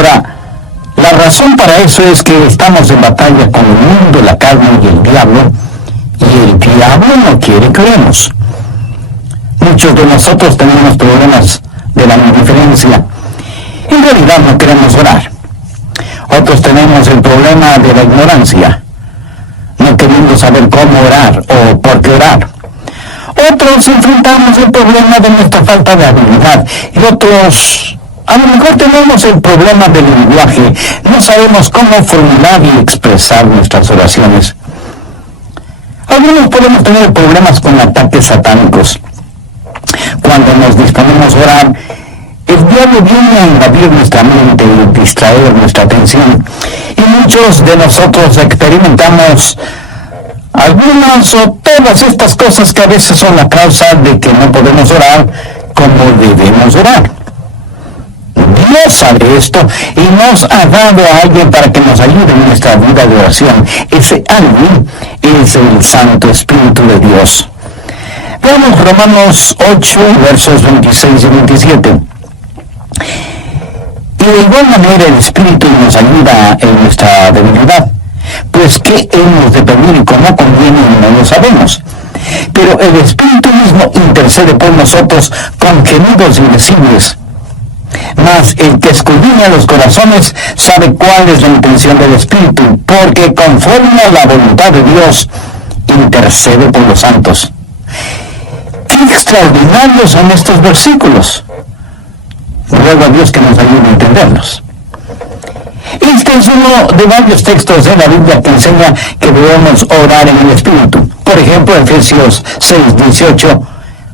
Ahora, la razón para eso es que estamos en batalla con el mundo, la carne y el diablo no quiere que oremos. Muchos de nosotros tenemos problemas de la indiferencia. En realidad no queremos orar. Otros tenemos el problema de la ignorancia, no queriendo saber cómo orar o por qué orar. Otros enfrentamos el problema de nuestra falta de habilidad y otros a lo mejor tenemos el problema del lenguaje, no sabemos cómo formular y expresar nuestras oraciones. Algunos podemos tener problemas con ataques satánicos. Cuando nos disponemos a orar, el diablo viene a invadir nuestra mente y distraer nuestra atención. Y muchos de nosotros experimentamos algunas o todas estas cosas que a veces son la causa de que no podemos orar como debemos orar. Dios sabe esto y nos ha dado a alguien para que nos ayude en nuestra vida de oración. Ese alguien es el Santo Espíritu de Dios. Veamos Romanos 8, versos 26 y 27. Y de igual manera el Espíritu nos ayuda en nuestra debilidad, pues qué hemos de pedir y cómo conviene no lo sabemos. Pero el Espíritu mismo intercede por nosotros con gemidos indecibles. Mas el que escudriña los corazones sabe cuál es la intención del Espíritu, porque conforme a la voluntad de Dios intercede por los santos. ¡Qué extraordinarios son estos versículos! Ruego a Dios que nos ayude a entenderlos. Este es uno de varios textos de la Biblia que enseña que debemos orar en el Espíritu. Por ejemplo, Efesios 6:18,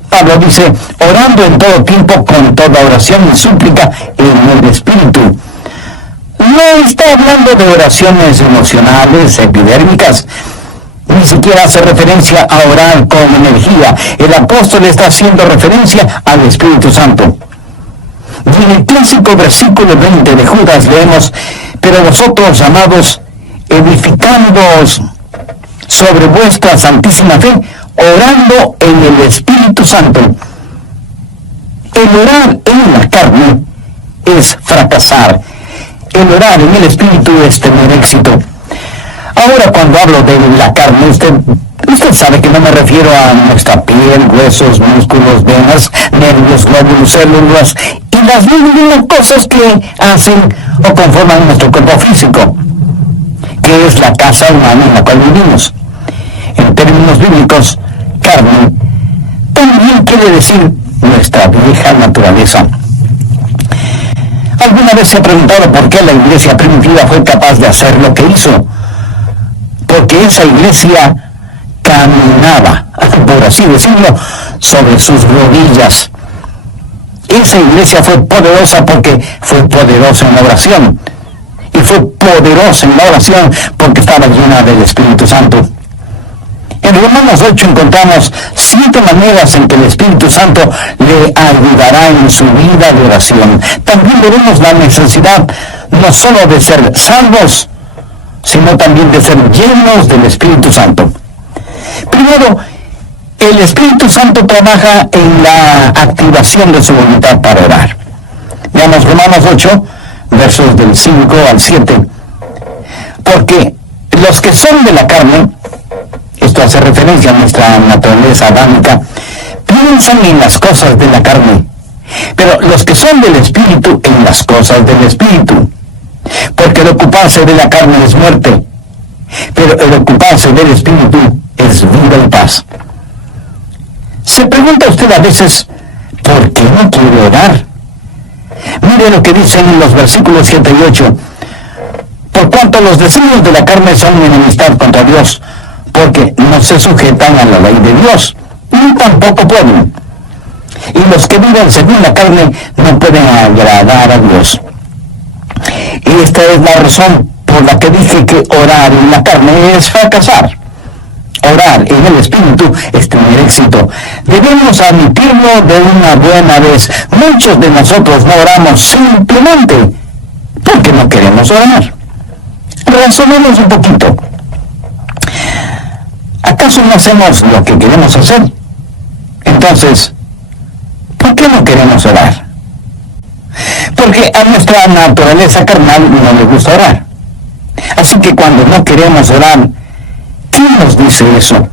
Pablo dice, orando en todo tiempo con toda oración y súplica en el Espíritu. No está hablando de oraciones emocionales, epidérmicas, ni siquiera hace referencia a orar con energía. El apóstol está haciendo referencia al Espíritu Santo. Y en el clásico versículo 20 de Judas leemos, pero vosotros, amados, edificándoos sobre vuestra santísima fe, orando en el Espíritu Santo. El orar en la carne es fracasar. El orar en el Espíritu es tener éxito. Ahora, cuando hablo de la carne, usted sabe que no me refiero a nuestra piel, huesos, músculos, venas, nervios, glóbulos, células y las mismas cosas que hacen o conforman nuestro cuerpo físico, que es la casa humana en la cual vivimos. En términos bíblicos, carne también quiere decir nuestra vieja naturaleza. ¿Alguna vez se ha preguntado por qué la iglesia primitiva fue capaz de hacer lo que hizo? Porque esa iglesia caminaba, por así decirlo, sobre sus rodillas. Esa iglesia fue poderosa porque fue poderosa en la oración. Y fue poderosa en la oración porque estaba llena del Espíritu Santo. En Romanos 8 encontramos 7 maneras en que el Espíritu Santo le ayudará en su vida de oración. También veremos la necesidad no solo de ser salvos, sino también de ser llenos del Espíritu Santo. Primero, el Espíritu Santo trabaja en la activación de su voluntad para orar. Veamos Romanos 8, versos del 5 al 7. Porque los que son de la carne, esto hace referencia a nuestra naturaleza adámica, piensan en las cosas de la carne, pero los que son del Espíritu en las cosas del Espíritu. Porque el ocuparse de la carne es muerte, pero el ocuparse del Espíritu es vida y paz. Se pregunta usted a veces, ¿por qué no quiere orar? Mire lo que dicen en los versículos 7 y 8. Por cuanto los designios de la carne son enemistad contra Dios, porque no se sujetan a la ley de Dios, ni tampoco pueden. Y los que viven según la carne no pueden agradar a Dios. Y esta es la razón por la que dije que orar en la carne es fracasar. Orar en el Espíritu es tener éxito. Debemos admitirlo de una buena vez. Muchos de nosotros no oramos simplemente porque no queremos orar. Razonemos un poquito. ¿Acaso no hacemos lo que queremos hacer? Entonces, ¿por qué no queremos orar? Porque a nuestra naturaleza carnal no le gusta orar. Así que cuando no queremos orar, ¿quién nos dice eso?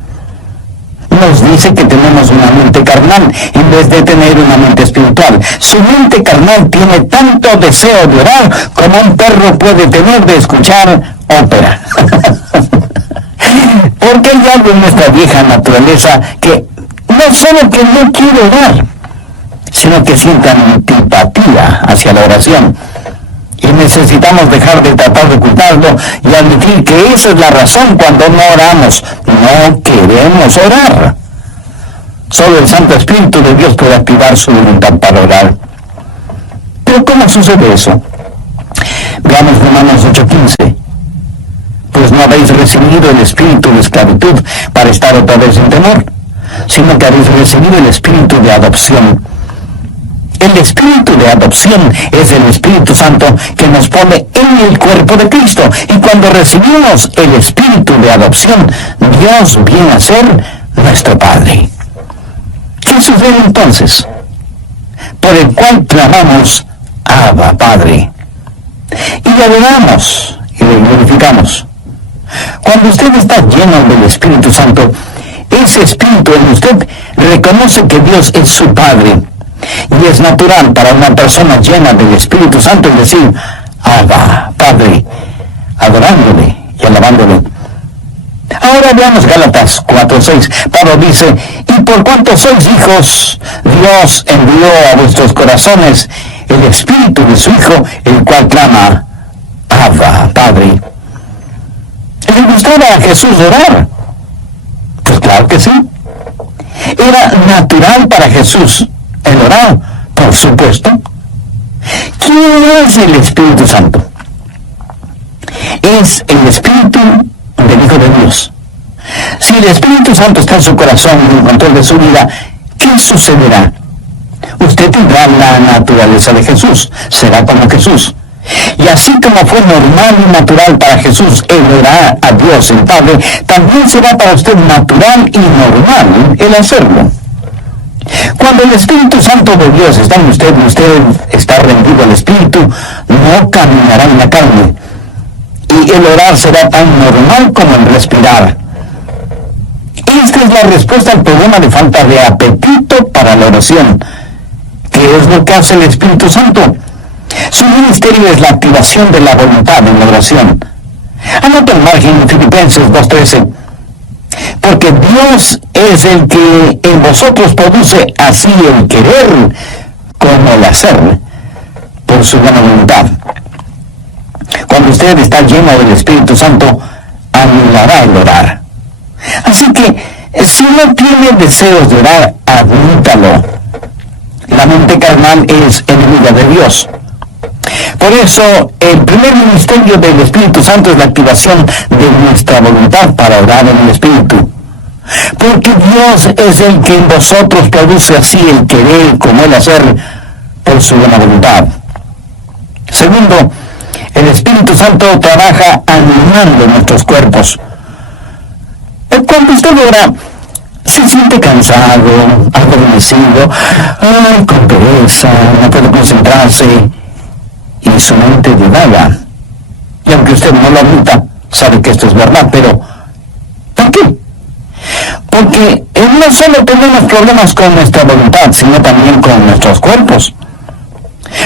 Nos dice que tenemos una mente carnal en vez de tener una mente espiritual. Su mente carnal tiene tanto deseo de orar como un perro puede tener de escuchar ópera. Porque hay algo en nuestra vieja naturaleza que no solo que no quiere orar, sino que siente antipatía hacia la oración. Y necesitamos dejar de tratar de ocultarlo y admitir que esa es la razón cuando no oramos. No queremos orar. Solo el Santo Espíritu de Dios puede activar su voluntad para orar. Pero ¿cómo sucede eso? Veamos Romanos 8:15. Pues no habéis recibido el espíritu de esclavitud para estar otra vez en temor, sino que habéis recibido el espíritu de adopción. El espíritu de adopción es el Espíritu Santo que nos pone en el cuerpo de Cristo. Y cuando recibimos el espíritu de adopción, Dios viene a ser nuestro Padre. ¿Qué sucede entonces? Por el cual clamamos, Abba, Padre. Y le adoramos y le glorificamos. Cuando usted está lleno del Espíritu Santo, ese espíritu en usted reconoce que Dios es su Padre. Y es natural para una persona llena del Espíritu Santo decir, Abba, Padre, adorándole y alabándole. Ahora veamos Gálatas 4:6. Pablo dice, y por cuanto sois hijos, Dios envió a vuestros corazones el Espíritu de su Hijo, el cual clama, Abba, Padre. ¿Le gustaba a Jesús orar? Pues claro que sí. Era natural para Jesús el orar, por supuesto. ¿Quién es el Espíritu Santo? Es el Espíritu del Hijo de Dios. Si el Espíritu Santo está en su corazón y en control de su vida, ¿qué sucederá? Usted tendrá la naturaleza de Jesús, será como Jesús. Y así como fue normal y natural para Jesús el orar a Dios el Padre, también será para usted natural y normal el hacerlo. Cuando el Espíritu Santo de Dios está en usted y usted está rendido al Espíritu, no caminará en la carne. Y el orar será tan normal como el respirar. Esta es la respuesta al problema de falta de apetito para la oración. ¿Qué es lo que hace el Espíritu Santo? Su ministerio es la activación de la voluntad en la oración. Anota el margen en Filipenses 2:13. Porque Dios es el que en vosotros produce así el querer como el hacer por su buena voluntad. Cuando usted está lleno del Espíritu Santo, anulará el orar. Así que, si no tiene deseos de orar, admítalo. La mente carnal es enemiga de Dios. Por eso, el primer ministerio del Espíritu Santo es la activación de nuestra voluntad para orar en el Espíritu. Porque Dios es el que en vosotros produce así el querer como el hacer por su buena voluntad. Segundo, el Espíritu Santo trabaja animando nuestros cuerpos. Cuando usted ora, se siente cansado, adormecido, con pereza, no puede concentrarse, y su mente divaga. Y aunque usted no lo admita, sabe que esto es verdad, pero ¿por qué? Porque no solo tenemos problemas con nuestra voluntad, sino también con nuestros cuerpos.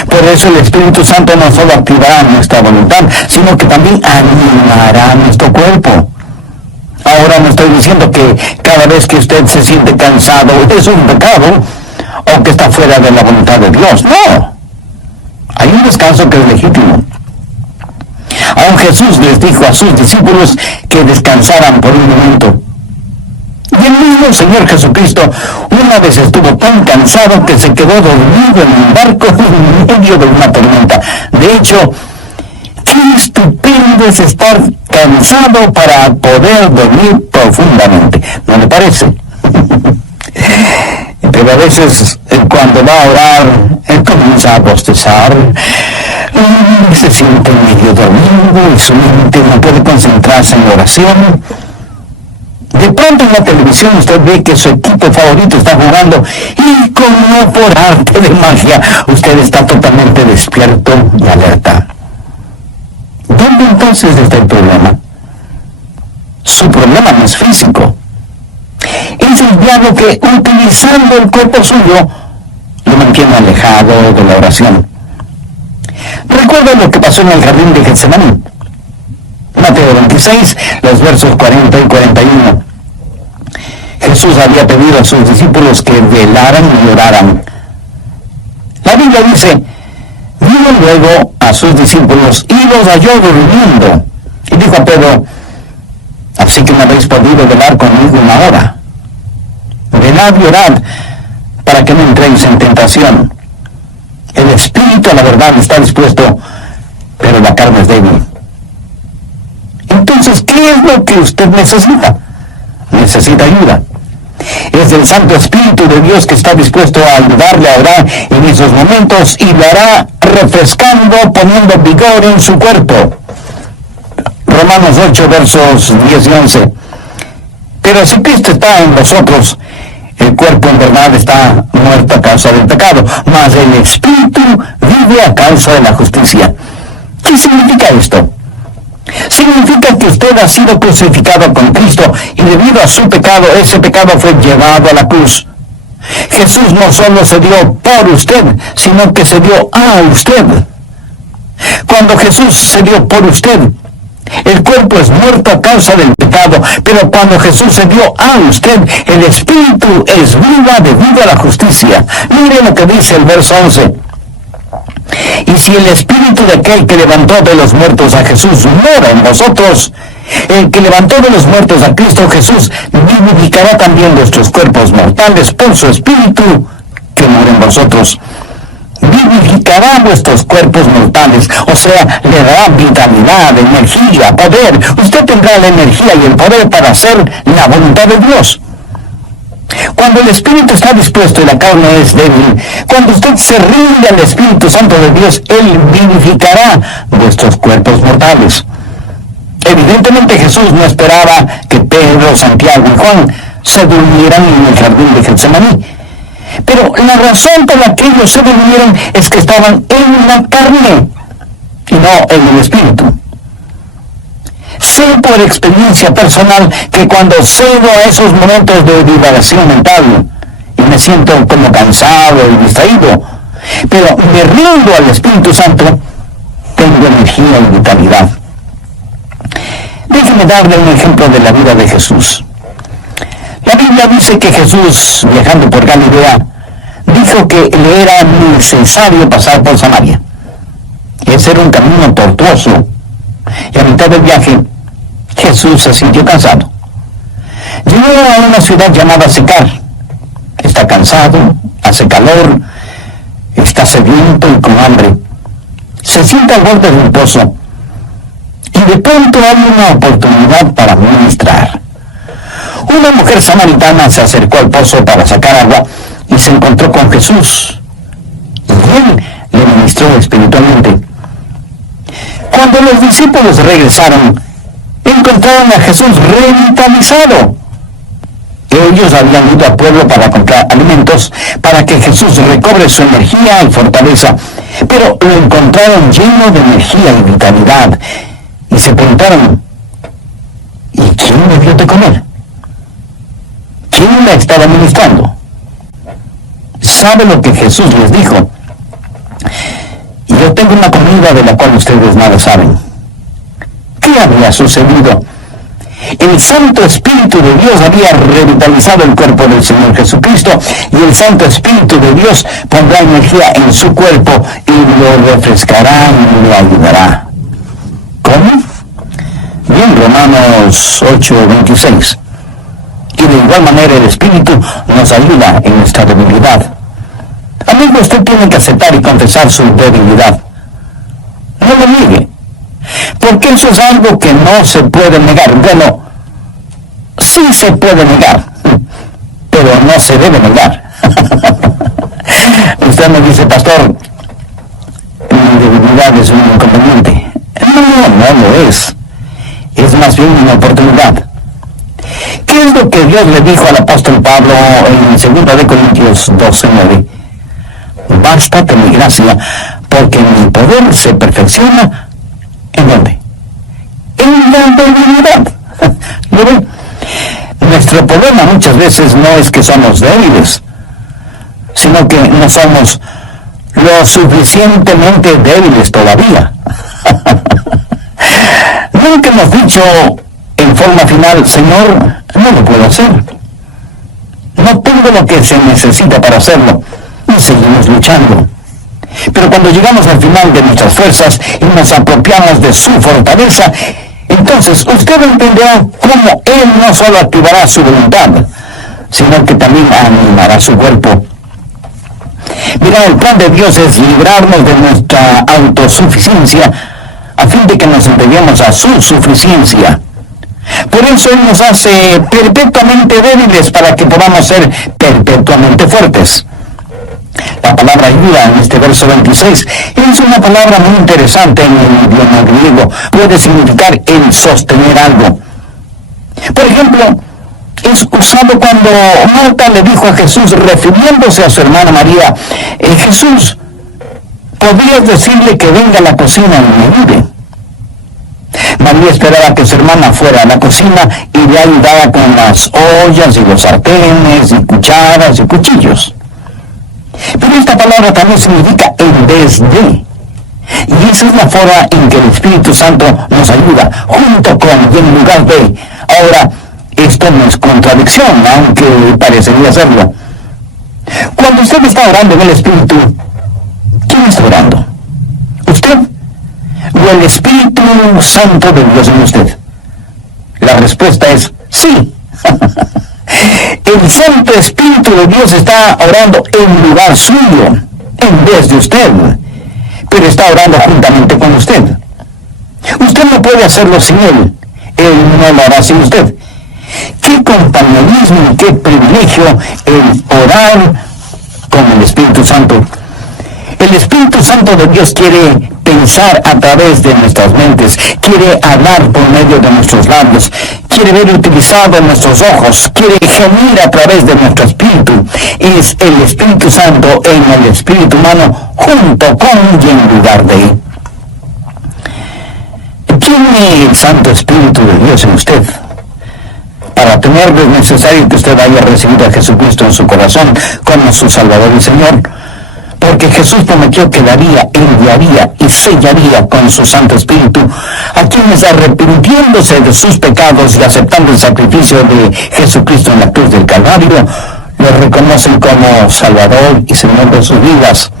Por eso el Espíritu Santo no solo activará nuestra voluntad, sino que también animará nuestro cuerpo. Ahora no estoy diciendo que cada vez que usted se siente cansado es un pecado, o que está fuera de la voluntad de Dios. No. Hay un descanso que es legítimo. Aún Jesús les dijo a sus discípulos que descansaran por un momento. Y el mismo Señor Jesucristo una vez estuvo tan cansado que se quedó dormido en un barco en medio de una tormenta. De hecho, qué estupendo es estar cansado para poder dormir profundamente. ¿No le parece? Pero a veces cuando va a orar, él comienza a bostezar, se siente medio dormido y su mente no puede concentrarse en la oración. De pronto en la televisión usted ve que su equipo favorito está jugando y como por arte de magia usted está totalmente despierto y alerta. ¿Dónde entonces está el problema? Su problema no es físico. Es el diablo que, utilizando el cuerpo suyo, lo mantiene alejado de la oración. Recuerda lo que pasó en el jardín de Getsemaní. Mateo 26, los versos 40 y 41. Jesús había pedido a sus discípulos que velaran y oraran. La Biblia dice: vino luego a sus discípulos y los halló durmiendo. Y dijo a Pedro: así que no habéis podido velar conmigo una hora. Velad y orad, para que no entréis en tentación. El espíritu a la verdad está dispuesto, pero la carne es débil. Entonces, ¿qué es lo que usted necesita? Necesita ayuda. Es el Santo Espíritu de Dios que está dispuesto a ayudarle a orar en esos momentos y lo hará refrescando, poniendo vigor en su cuerpo. Romanos 8, versos 10 y 11. Pero si Cristo está en vosotros, el cuerpo en verdad está muerto a causa del pecado, mas el Espíritu vive a causa de la justicia. ¿Qué significa esto? Significa que usted ha sido crucificado con Cristo y debido a su pecado, ese pecado fue llevado a la cruz. Jesús no solo se dio por usted, sino que se dio a usted. Cuando Jesús se dio por usted, el cuerpo es muerto a causa del pecado, pero cuando Jesús se dio a usted, el Espíritu es viva debido a la justicia. Mire lo que dice el verso 11. Y si el Espíritu de aquel que levantó de los muertos a Jesús mora en vosotros, el que levantó de los muertos a Cristo Jesús vivificará también vuestros cuerpos mortales por su Espíritu que mora en vosotros. Vivificará vuestros cuerpos mortales, o sea, le dará vitalidad, energía, poder. Usted tendrá la energía y el poder para hacer la voluntad de Dios. Cuando el Espíritu está dispuesto y la carne es débil, cuando usted se rinde al Espíritu Santo de Dios, Él vivificará vuestros cuerpos mortales. Evidentemente Jesús no esperaba que Pedro, Santiago y Juan se durmieran en el jardín de Getsemaní. Pero la razón por la que ellos se durmieron es que estaban en la carne y no en el Espíritu. Sé por experiencia personal que cuando cedo a esos momentos de divagación mental y me siento como cansado y distraído, pero me rindo al Espíritu Santo, tengo energía y vitalidad. Déjeme darle un ejemplo de la vida de Jesús. La Biblia dice que Jesús, viajando por Galilea, dijo que le era necesario pasar por Samaria. Ese era un camino tortuoso, y a mitad del viaje, Jesús se sintió cansado. Llegó a una ciudad llamada Sicar. Está cansado, hace calor, está sediento y con hambre. Se sienta al borde de un pozo, y de pronto hay una oportunidad para ministrar. Una mujer samaritana se acercó al pozo para sacar agua y se encontró con Jesús. Y él le ministró espiritualmente. Cuando los discípulos regresaron, encontraron a Jesús revitalizado. Ellos habían ido al pueblo para comprar alimentos para que Jesús recobre su energía y fortaleza, pero lo encontraron lleno de energía y vitalidad. Y se preguntaron: ¿y quién le dio de comer? ¿Quién la estaba ministrando? ¿Sabe lo que Jesús les dijo? Yo tengo una comida de la cual ustedes nada saben. ¿Qué había sucedido? El Santo Espíritu de Dios había revitalizado el cuerpo del Señor Jesucristo, y el Santo Espíritu de Dios pondrá energía en su cuerpo y lo refrescará y le ayudará. ¿Cómo? Bien, Romanos 8:26. Y de igual manera el Espíritu nos ayuda en nuestra debilidad. Amigo, usted tiene que aceptar y confesar su debilidad. No lo niegue, porque eso es algo que no se puede negar. Bueno, sí se puede negar, pero no se debe negar. Usted me dice: pastor, mi debilidad es un inconveniente. No lo es. Es más bien una oportunidad. ¿Qué ¿Qué es lo que Dios le dijo al apóstol Pablo en 2 Corintios 12:9? Bástate mi gracia, porque mi poder se perfecciona, ¿en dónde? En la debilidad. ¿Lo ven? Nuestro problema muchas veces no es que somos débiles, sino que no somos lo suficientemente débiles todavía. Nunca hemos dicho en forma final, Señor, no lo puedo hacer. No tengo lo que se necesita para hacerlo. Y seguimos luchando. Pero cuando llegamos al final de nuestras fuerzas y nos apropiamos de su fortaleza, entonces usted entenderá cómo Él no solo activará su voluntad, sino que también animará su cuerpo. Mira, el plan de Dios es librarnos de nuestra autosuficiencia a fin de que nos entreguemos a su suficiencia. Por eso Él nos hace perpetuamente débiles para que podamos ser perpetuamente fuertes. La palabra ayuda en este verso 26 es una palabra muy interesante en el idioma griego. Puede significar el sostener algo. Por ejemplo, es usado cuando Marta le dijo a Jesús, refiriéndose a su hermana María, Jesús, ¿podrías decirle que venga a la cocina y me ayude? María esperaba que su hermana fuera a la cocina y le ayudara con las ollas y los sartenes y cucharas y cuchillos. Pero esta palabra también significa en vez de. Y esa es la forma en que el Espíritu Santo nos ayuda, junto con y en lugar de. Ahora, esto no es contradicción, aunque parecería serlo. Cuando usted está orando en el Espíritu, ¿quién está orando? ¿Usted? ¿O el Espíritu Santo de Dios en usted? La respuesta es sí. El Santo Espíritu de Dios está orando en lugar suyo, en vez de usted, pero está orando juntamente con usted. Usted no puede hacerlo sin Él no lo hará sin usted. Qué compañerismo, qué privilegio el orar con el Espíritu Santo. El Espíritu Santo de Dios quiere pensar a través de nuestras mentes, quiere hablar por medio de nuestros labios, quiere ver utilizado nuestros ojos, quiere gemir a través de nuestro espíritu. Es el Espíritu Santo en el espíritu humano, junto con y en lugar de. ¿Tiene el Santo Espíritu de Dios en usted? Para tenerlo es necesario que usted haya recibido a Jesucristo en su corazón como su Salvador y Señor. Porque Jesús prometió que daría, enviaría y sellaría con su Santo Espíritu a quienes, arrepintiéndose de sus pecados y aceptando el sacrificio de Jesucristo en la cruz del Calvario, lo reconocen como Salvador y Señor de sus vidas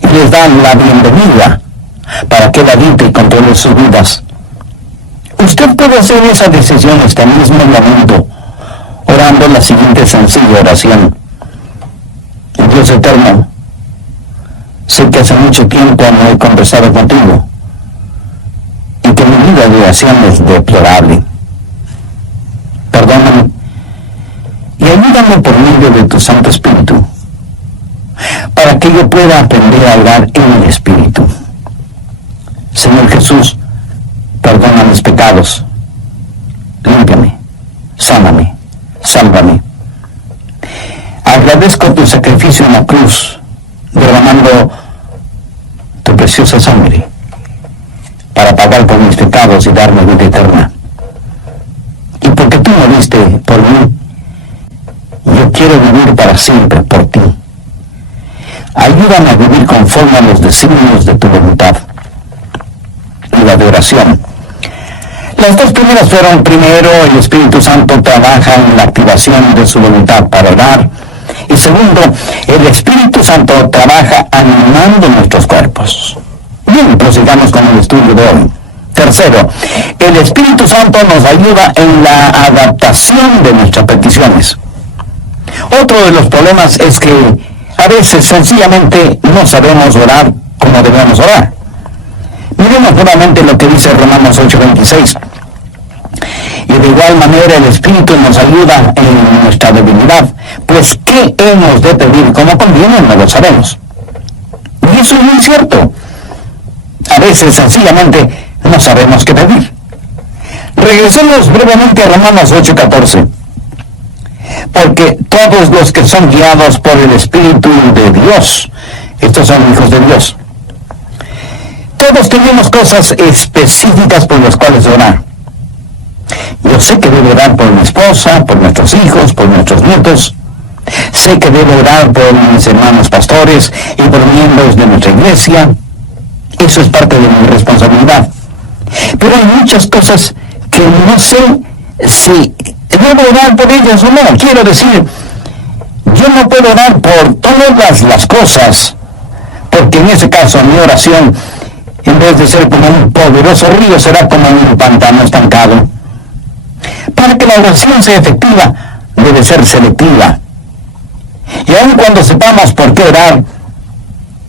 y les dan la bienvenida para que Él habite y controle sus vidas. Usted puede hacer esa decisión este mismo momento, orando la siguiente sencilla oración. Dios eterno, sé que hace mucho tiempo no he conversado contigo y que mi vida de oración es deplorable. Perdóname y ayúdame por medio de tu Santo Espíritu para que yo pueda aprender a orar en el Espíritu. Señor Jesús, perdona mis pecados, límpiame, sáname, sálvame. Agradezco tu sacrificio en la cruz, derramando tu preciosa sangre para pagar por mis pecados y darme vida eterna. Y porque tú moriste por mí, yo quiero vivir para siempre por ti. Ayúdame a vivir conforme a los designios de tu voluntad. Y la de oración. Las dos primeras fueron: primero, el Espíritu Santo trabaja en la activación de su voluntad para orar. Y segundo, el Espíritu Santo trabaja animando nuestros cuerpos. Bien, prosigamos con el estudio de hoy. Tercero, el Espíritu Santo nos ayuda en la adaptación de nuestras peticiones. Otro de los problemas es que a veces sencillamente no sabemos orar como debemos orar. Miremos nuevamente lo que dice Romanos 8:26. Y de igual manera el Espíritu nos ayuda en nuestra debilidad, pues ¿qué hemos de pedir como conviene? No lo sabemos. Y eso es muy cierto. A veces sencillamente no sabemos qué pedir. Regresemos brevemente a Romanos 8:14. porque todos los que son guiados por el Espíritu de Dios, estos son hijos de Dios. Todos tenemos cosas específicas por las cuales orar. Yo sé que debo orar por mi esposa, por nuestros hijos, por nuestros nietos. Sé que debo orar por mis hermanos pastores y por miembros de nuestra iglesia. Eso es parte de mi responsabilidad. Pero hay muchas cosas que no sé si debo orar por ellas o no. Quiero decir, yo no puedo orar por todas las cosas, porque en ese caso mi oración, en vez de ser como un poderoso río, será como un pantano estancado. Para que la oración sea efectiva, debe ser selectiva. Y aun cuando sepamos por qué orar,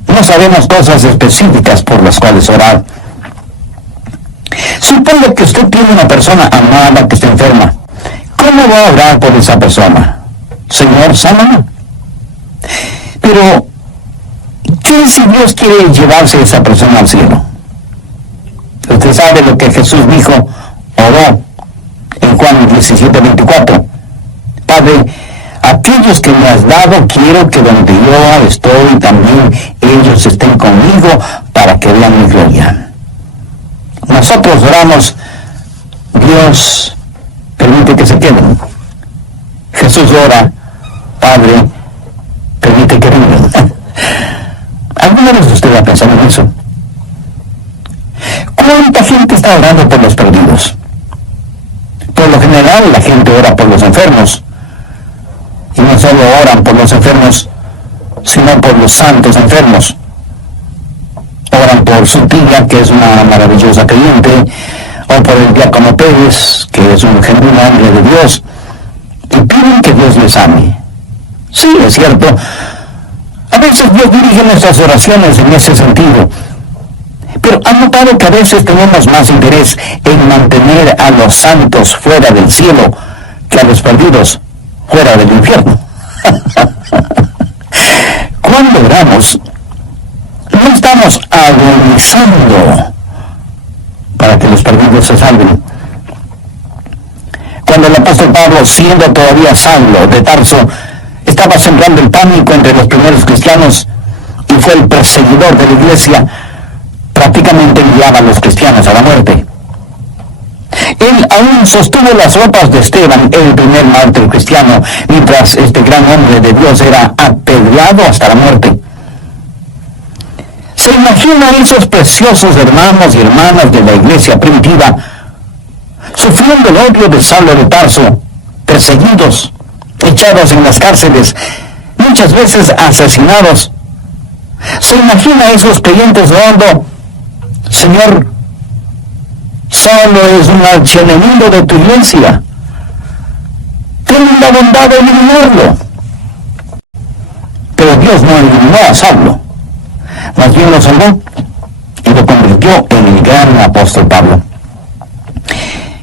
no sabemos cosas específicas por las cuales orar. Supongo que usted tiene una persona amada que está enferma. ¿Cómo va a orar por esa persona? Señor, sánala. Pero, ¿qué si Dios quiere llevarse a esa persona al cielo? Usted sabe lo que Jesús dijo, oró en Juan 17:24. Padre, aquellos que me has dado, quiero que donde yo estoy también ellos estén conmigo para que vean mi gloria. Nosotros oramos, Dios permite que se queden. Jesús ora, Padre, permite que vivan. ¿Alguna vez usted ha pensado en eso? ¿Cuánta gente está orando por los perdidos? Por lo general, la gente ora por los enfermos. Y no solo oran por los enfermos, sino por los santos enfermos. Oran por su tía, que es una maravillosa creyente, o por el diácono Pérez, que es un genuino hombre de Dios, y piden que Dios les ame. Sí, es cierto. A veces Dios dirige nuestras oraciones en ese sentido. Pero ¿han notado que a veces tenemos más interés en mantener a los santos fuera del cielo que a los perdidos fuera del infierno? Cuando oramos, no estamos agonizando para que los perdidos se salven. Cuando el apóstol Pablo, siendo todavía Saulo de Tarso, estaba sembrando el pánico entre los primeros cristianos y fue el perseguidor de la iglesia, prácticamente enviaba a los cristianos a la muerte. Él aún sostuvo las ropas de Esteban, el primer mártir cristiano, mientras este gran hombre de Dios era apedreado hasta la muerte. ¿Se imagina esos preciosos hermanos y hermanas de la iglesia primitiva sufriendo el odio de Saulo de Tarso, perseguidos, echados en las cárceles, muchas veces asesinados? ¿Se imagina esos creyentes orando, Señor, Saulo es un archienemigo de tu iglesia, ten la bondad de eliminarlo? Pero Dios no eliminó a Saulo, más bien lo salvó y lo convirtió en el gran apóstol Pablo.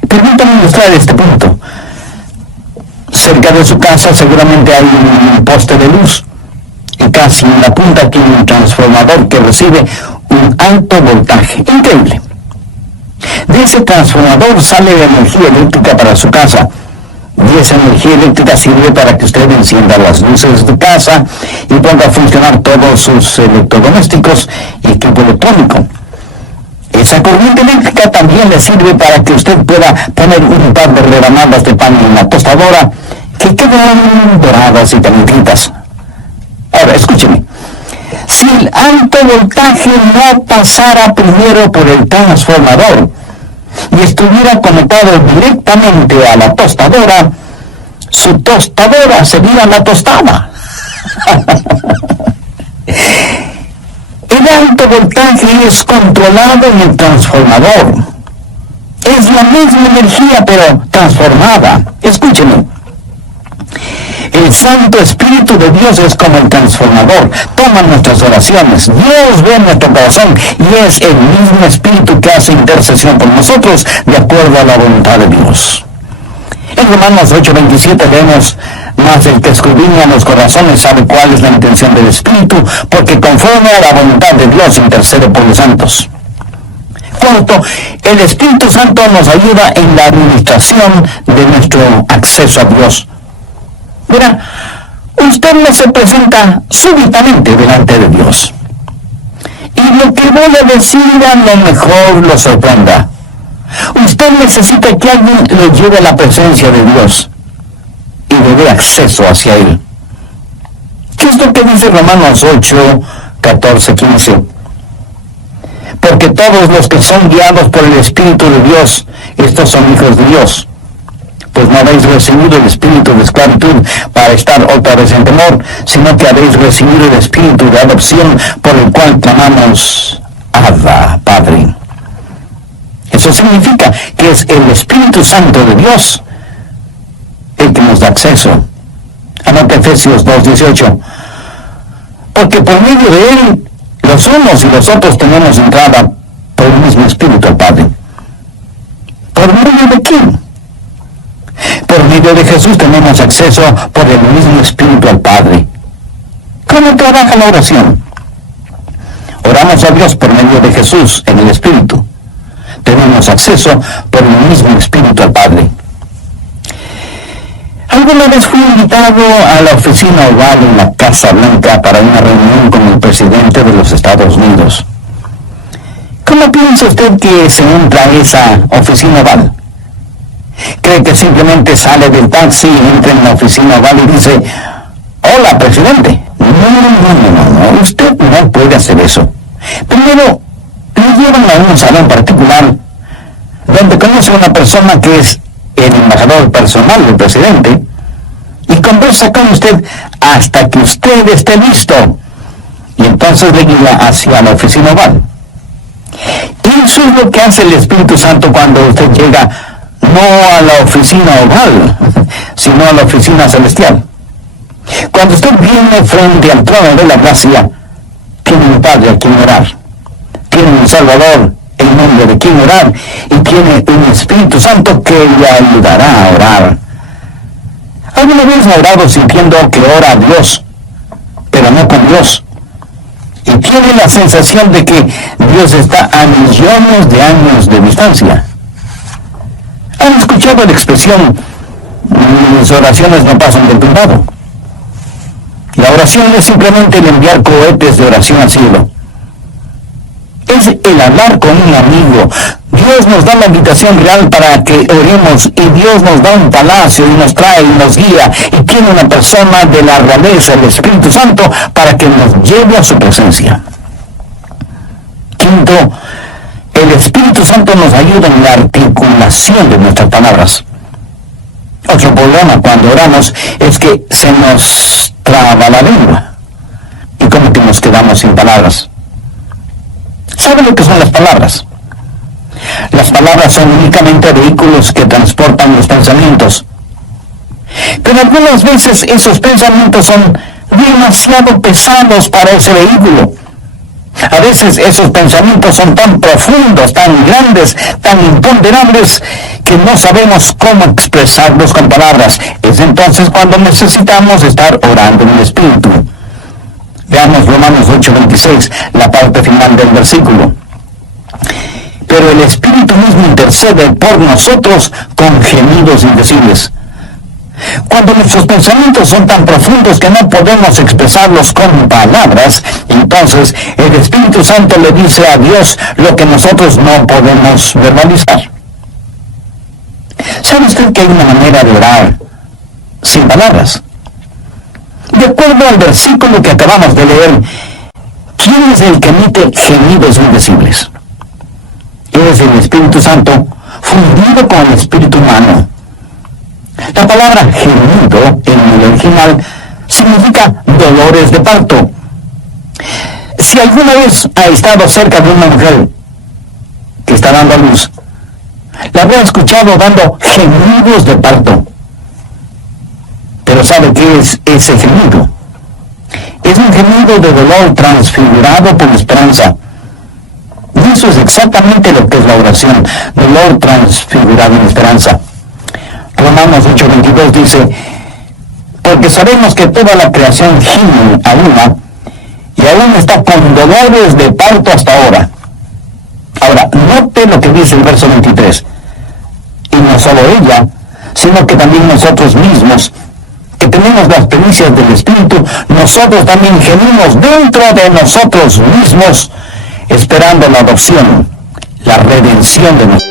Permítanme ilustrar este punto. Cerca de su casa seguramente hay un poste de luz y casi en la punta tiene un transformador que recibe un alto voltaje. Increíble. De ese transformador sale la energía eléctrica para su casa, y esa energía eléctrica sirve para que usted encienda las luces de casa y ponga a funcionar todos sus electrodomésticos y equipo electrónico. Esa corriente eléctrica también le sirve para que usted pueda poner un par de rebanadas de pan en la tostadora que quedan doradas y calientitas. Ahora, escúcheme. Si el alto voltaje no pasara primero por el transformador y estuviera conectado directamente a la tostadora, su tostadora sería la tostada. El alto voltaje es controlado en el transformador. Es la misma energía, pero transformada. Escúcheme. El Santo Espíritu de Dios es como el transformador. Toma nuestras oraciones. Dios ve nuestro corazón y es el mismo Espíritu que hace intercesión por nosotros de acuerdo a la voluntad de Dios. En Romanos 8:27 leemos: mas el que escudriña los corazones sabe cuál es la intención del Espíritu, porque conforme a la voluntad de Dios intercede por los santos. Cuarto, el Espíritu Santo nos ayuda en la administración de nuestro acceso a Dios. Mira, usted no se presenta súbitamente delante de Dios. Y lo que voy a decir a lo mejor lo sorprenda. Usted necesita que alguien lo lleve a la presencia de Dios y le dé acceso hacia Él. ¿Qué es lo que dice Romanos 8, 14, 15? Porque todos los que son guiados por el Espíritu de Dios, estos son hijos de Dios. Pues no habéis recibido el espíritu de esclavitud para estar otra vez en temor, sino que habéis recibido el espíritu de adopción por el cual clamamos, Abba, Padre. Eso significa que es el Espíritu Santo de Dios el que nos da acceso. Anota Efesios 2:18. Porque por medio de Él, los unos y los otros tenemos entrada por el mismo Espíritu al Padre. ¿Por medio de quién? Por medio de Jesús tenemos acceso por el mismo Espíritu al Padre. ¿Cómo trabaja la oración? Oramos a Dios por medio de Jesús en el Espíritu. Tenemos acceso por el mismo Espíritu al Padre. Alguna vez fui invitado a la oficina oval en la Casa Blanca para una reunión con el presidente de los Estados Unidos. ¿Cómo piensa usted que se entra a esa oficina oval? ¿Cree que simplemente sale del taxi y entra en la oficina oval y dice, hola, presidente? No, usted no puede hacer eso. Primero, le llevan a un salón particular donde conoce a una persona que es el embajador personal del presidente y conversa con usted hasta que usted esté listo y entonces le guía hacia la oficina oval. Eso es lo que hace el Espíritu Santo cuando usted llega no a la oficina oval, sino a la oficina celestial. Cuando usted viene frente al trono de la gracia, tiene un Padre a quien orar, tiene un Salvador en nombre de quien orar y tiene un Espíritu Santo que le ayudará a orar. ¿Alguna vez ha orado sintiendo que ora a Dios, pero no con Dios? Y tiene la sensación de que Dios está a millones de años de distancia. ¿Han escuchado la expresión, mis oraciones no pasan del privado? La oración es simplemente el enviar cohetes de oración al cielo. Es el hablar con un amigo. Dios nos da la invitación real para que oremos y Dios nos da un palacio y nos trae y nos guía y tiene una persona de la realeza, el Espíritu Santo, para que nos lleve a su presencia. Quinto, el Espíritu Santo nos ayuda en la articulación de nuestras palabras. Otro problema cuando oramos es que se nos traba la lengua y como que nos quedamos sin palabras. ¿Saben lo que son las palabras? Las palabras son únicamente vehículos que transportan los pensamientos. Pero algunas veces esos pensamientos son demasiado pesados para ese vehículo. A veces esos pensamientos son tan profundos, tan grandes, tan imponderables, que no sabemos cómo expresarlos con palabras. Es entonces cuando necesitamos estar orando en el Espíritu. Veamos Romanos 8:26, la parte final del versículo. Pero el Espíritu mismo intercede por nosotros con gemidos indecibles. Cuando nuestros pensamientos son tan profundos que no podemos expresarlos con palabras, entonces el Espíritu Santo le dice a Dios lo que nosotros no podemos verbalizar. ¿Sabe usted que hay una manera de orar sin palabras? De acuerdo al versículo que acabamos de leer, ¿quién es el que emite gemidos indecibles? Es el Espíritu Santo fundido con el espíritu humano. La palabra gemido en el original significa dolores de parto. Si alguna vez ha estado cerca de una mujer que está dando a luz, la habrá escuchado dando gemidos de parto. Pero ¿sabe qué es ese gemido? Es un gemido de dolor transfigurado por esperanza. Y eso es exactamente lo que es la oración, dolor transfigurado en esperanza. Romanos 8:22 dice, porque sabemos que toda la creación gime a una, y aún está con dolores de parto hasta ahora. Ahora, note lo que dice el verso 23. Y no solo ella, sino que también nosotros mismos, que tenemos las primicias del Espíritu, nosotros también gemimos dentro de nosotros mismos, esperando la adopción, la redención de nosotros.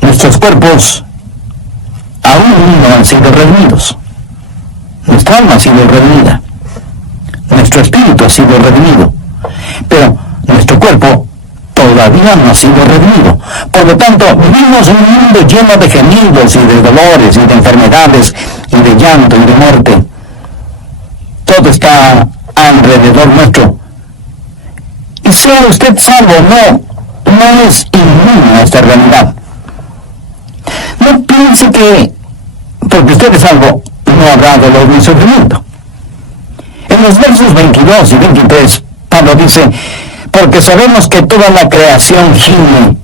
Nuestros cuerpos aún no han sido redimidos. Nuestra alma ha sido redimida. Nuestro espíritu ha sido redimido. Pero nuestro cuerpo todavía no ha sido redimido. Por lo tanto, vivimos en un mundo lleno de gemidos y de dolores y de enfermedades y de llanto y de muerte. Todo está alrededor nuestro. Y sea usted salvo o no es inmune a esta realidad. No piense que porque usted es salvo no habrá dolor ni sufrimiento. En los versos 22 y 23, Pablo dice: porque sabemos que toda la creación gime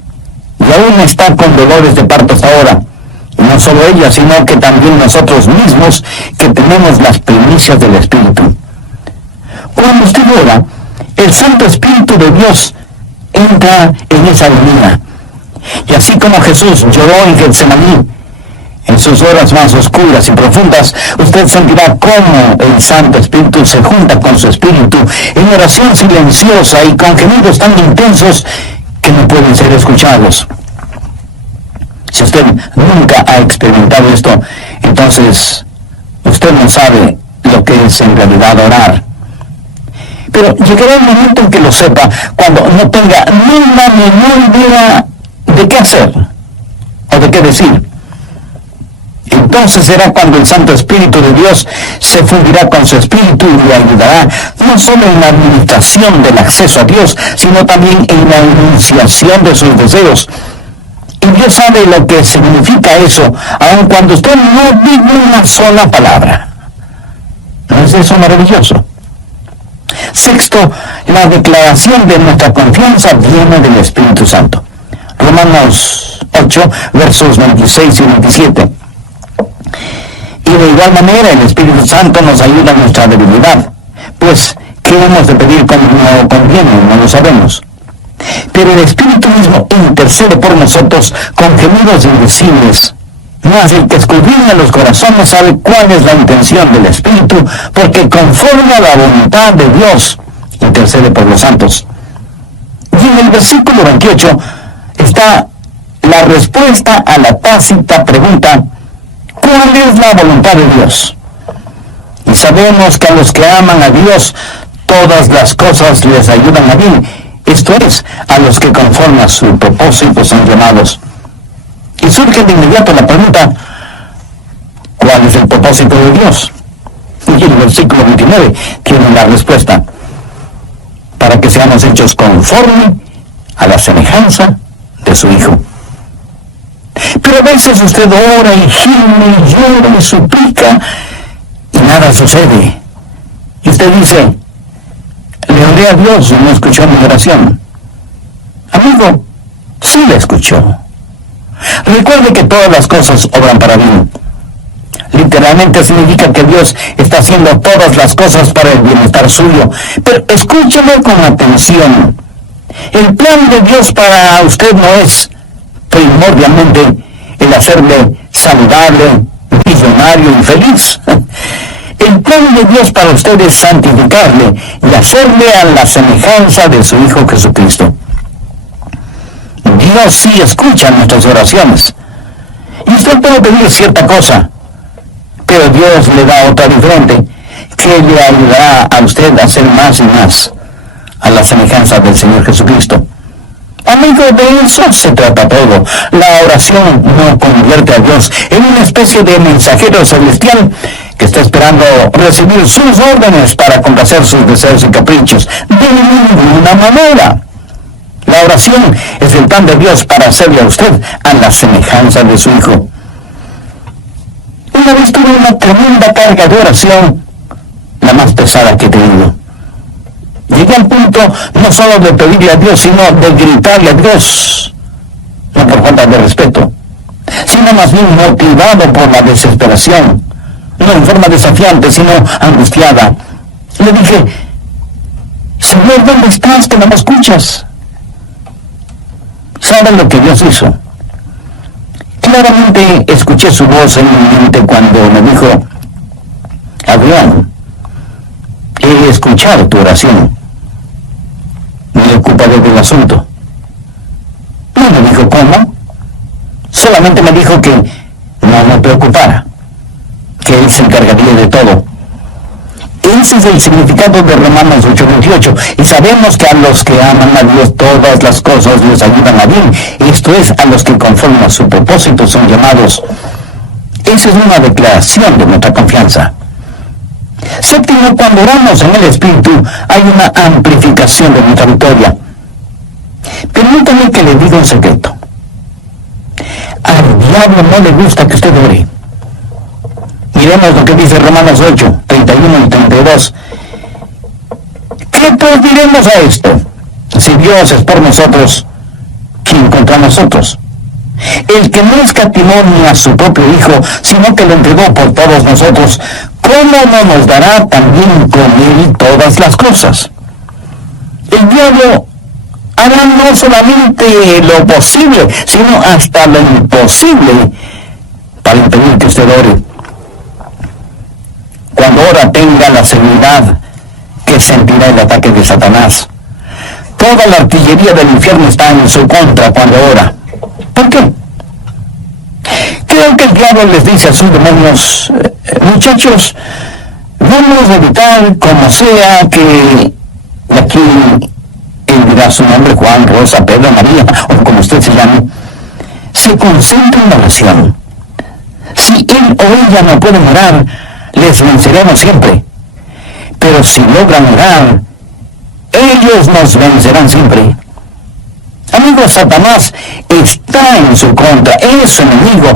y aún está con dolores de parto hasta ahora. Y no solo ella, sino que también nosotros mismos, que tenemos las primicias del Espíritu. Cuando usted ora, el Santo Espíritu de Dios entra en esa agonía. Y así como Jesús lloró en Getsemaní, en sus horas más oscuras y profundas, usted sentirá cómo el Santo Espíritu se junta con su Espíritu en oración silenciosa y con gemidos tan intensos que no pueden ser escuchados. Si usted nunca ha experimentado esto, entonces usted no sabe lo que es en realidad orar. Pero llegará el momento en que lo sepa, cuando no tenga ni la menor idea de qué hacer o de qué decir. Entonces será cuando el Santo Espíritu de Dios se fundirá con su Espíritu y le ayudará no solo en la administración del acceso a Dios, sino también en la enunciación de sus deseos. Y Dios sabe lo que significa eso, aun cuando usted no diga una sola palabra. ¿No es eso maravilloso? Sexto, la declaración de nuestra confianza viene del Espíritu Santo. Romanos 8, versos 26 y 27. Y de igual manera el Espíritu Santo nos ayuda en nuestra debilidad, pues ¿qué hemos de pedir como no conviene? No lo sabemos. Pero el Espíritu mismo intercede por nosotros con gemidos indecibles. Mas el que escudriña los corazones sabe cuál es la intención del Espíritu, porque conforme a la voluntad de Dios intercede por los santos. Y en el versículo 28 está la respuesta a la tácita pregunta: ¿cuál es la voluntad de Dios? Y sabemos que a los que aman a Dios, todas las cosas les ayudan a bien. Esto es, a los que conforme a su propósito son llamados. Y surge de inmediato la pregunta: ¿cuál es el propósito de Dios? Y el versículo 29 tiene la respuesta: para que seamos hechos conforme a la semejanza de su Hijo. Pero a veces usted ora y gime y llora y suplica y nada sucede. Y usted dice: le oré a Dios y no escuchó mi oración. Amigo, sí la escuchó. Recuerde que todas las cosas obran para bien. Literalmente significa que Dios está haciendo todas las cosas para el bienestar suyo. Pero escúchelo con atención. El plan de Dios para usted no es primordialmente el hacerle saludable, millonario y feliz. El plan de Dios para usted es santificarle y hacerle a la semejanza de su Hijo Jesucristo. Dios sí escucha nuestras oraciones. Y usted puede pedir cierta cosa, pero Dios le da otra diferente, que le ayudará a usted a hacer más y más a la semejanza del Señor Jesucristo. Amigo, de eso se trata todo. La oración no convierte a Dios en una especie de mensajero celestial que está esperando recibir sus órdenes para complacer sus deseos y caprichos. De ninguna manera. La oración es el plan de Dios para hacerle a usted a la semejanza de su Hijo. Una vez tuve una tremenda carga de oración, la más pesada que he tenido. Llegué al punto no solo de pedirle a Dios, sino de gritarle a Dios, no por falta de respeto, sino más bien motivado por la desesperación, no en forma desafiante, sino angustiada. Le dije: Señor, ¿dónde estás que no me escuchas? ¿Saben lo que Dios hizo? Claramente escuché su voz en mi mente cuando me dijo: Adrián, he escuchado tu oración. Me ocuparé del asunto. No me dijo cómo, solamente me dijo que no me preocupara, que Él se encargaría de todo. Ese es el significado de Romanos 8:28, y sabemos que a los que aman a Dios todas las cosas les ayudan a bien, esto es, a los que conforme a su propósito son llamados. Esa es una declaración de nuestra confianza. Séptimo, cuando oramos en el Espíritu hay una amplificación de nuestra victoria. Permítame que le diga un secreto. Al diablo no le gusta que usted ore. Miremos lo que dice Romanos 8, 31 y 32. ¿Qué pues diremos a esto? Si Dios es por nosotros, ¿quién contra nosotros? El que no escatimó ni a su propio Hijo, sino que lo entregó por todos nosotros, ¿cómo no nos dará también con Él todas las cosas? El diablo hará no solamente lo posible, sino hasta lo imposible para impedir que usted ore. Cuando ora, tenga la seguridad que sentirá el ataque de Satanás. Toda la artillería del infierno está en su contra cuando ora. ¿Por qué? Creo que el diablo les dice a sus demonios: muchachos, vamos a evitar como sea que, aquí él dirá su nombre, Juan, Rosa, Pedro, María, o como usted se llame, se concentre en la oración. Si él o ella no pueden orar, les venceremos siempre. Pero si logran orar, ellos nos vencerán siempre. Amigos, Satanás está en su contra, es su enemigo.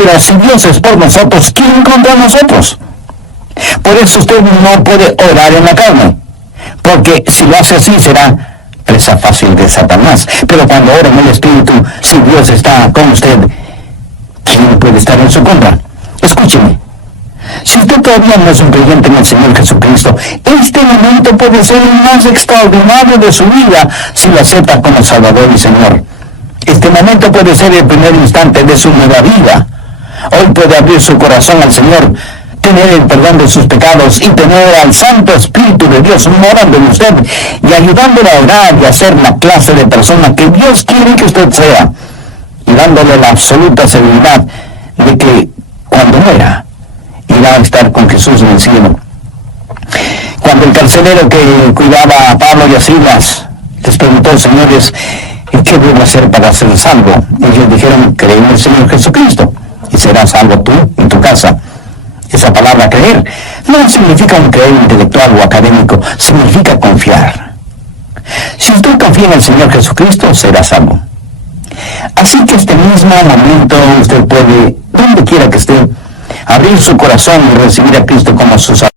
Pero si Dios es por nosotros, ¿quién contra nosotros? Por eso usted no puede orar en la carne, porque si lo hace así será presa fácil de Satanás. Pero cuando ora en el Espíritu, si Dios está con usted, ¿quién puede estar en su contra? Escúcheme. Si usted todavía no es un creyente en el Señor Jesucristo, este momento puede ser el más extraordinario de su vida si lo acepta como Salvador y Señor. Este momento puede ser el primer instante de su nueva vida. Hoy puede abrir su corazón al Señor, tener el perdón de sus pecados y tener al Santo Espíritu de Dios morando en usted y ayudándole a orar y a ser la clase de persona que Dios quiere que usted sea. y dándole la absoluta seguridad de que cuando muera irá a estar con Jesús en el cielo. Cuando el carcelero que cuidaba a Pablo y a Silas les preguntó, señores, ¿qué debo hacer para ser salvo? Ellos dijeron, cree en el Señor Jesucristo y serás salvo tú y tu casa. Esa palabra creer no significa un creer intelectual o académico, significa confiar. Si usted confía en el Señor Jesucristo, será salvo. Así que este mismo momento usted puede, donde quiera que esté, abrir su corazón y recibir a Cristo como su Salvador.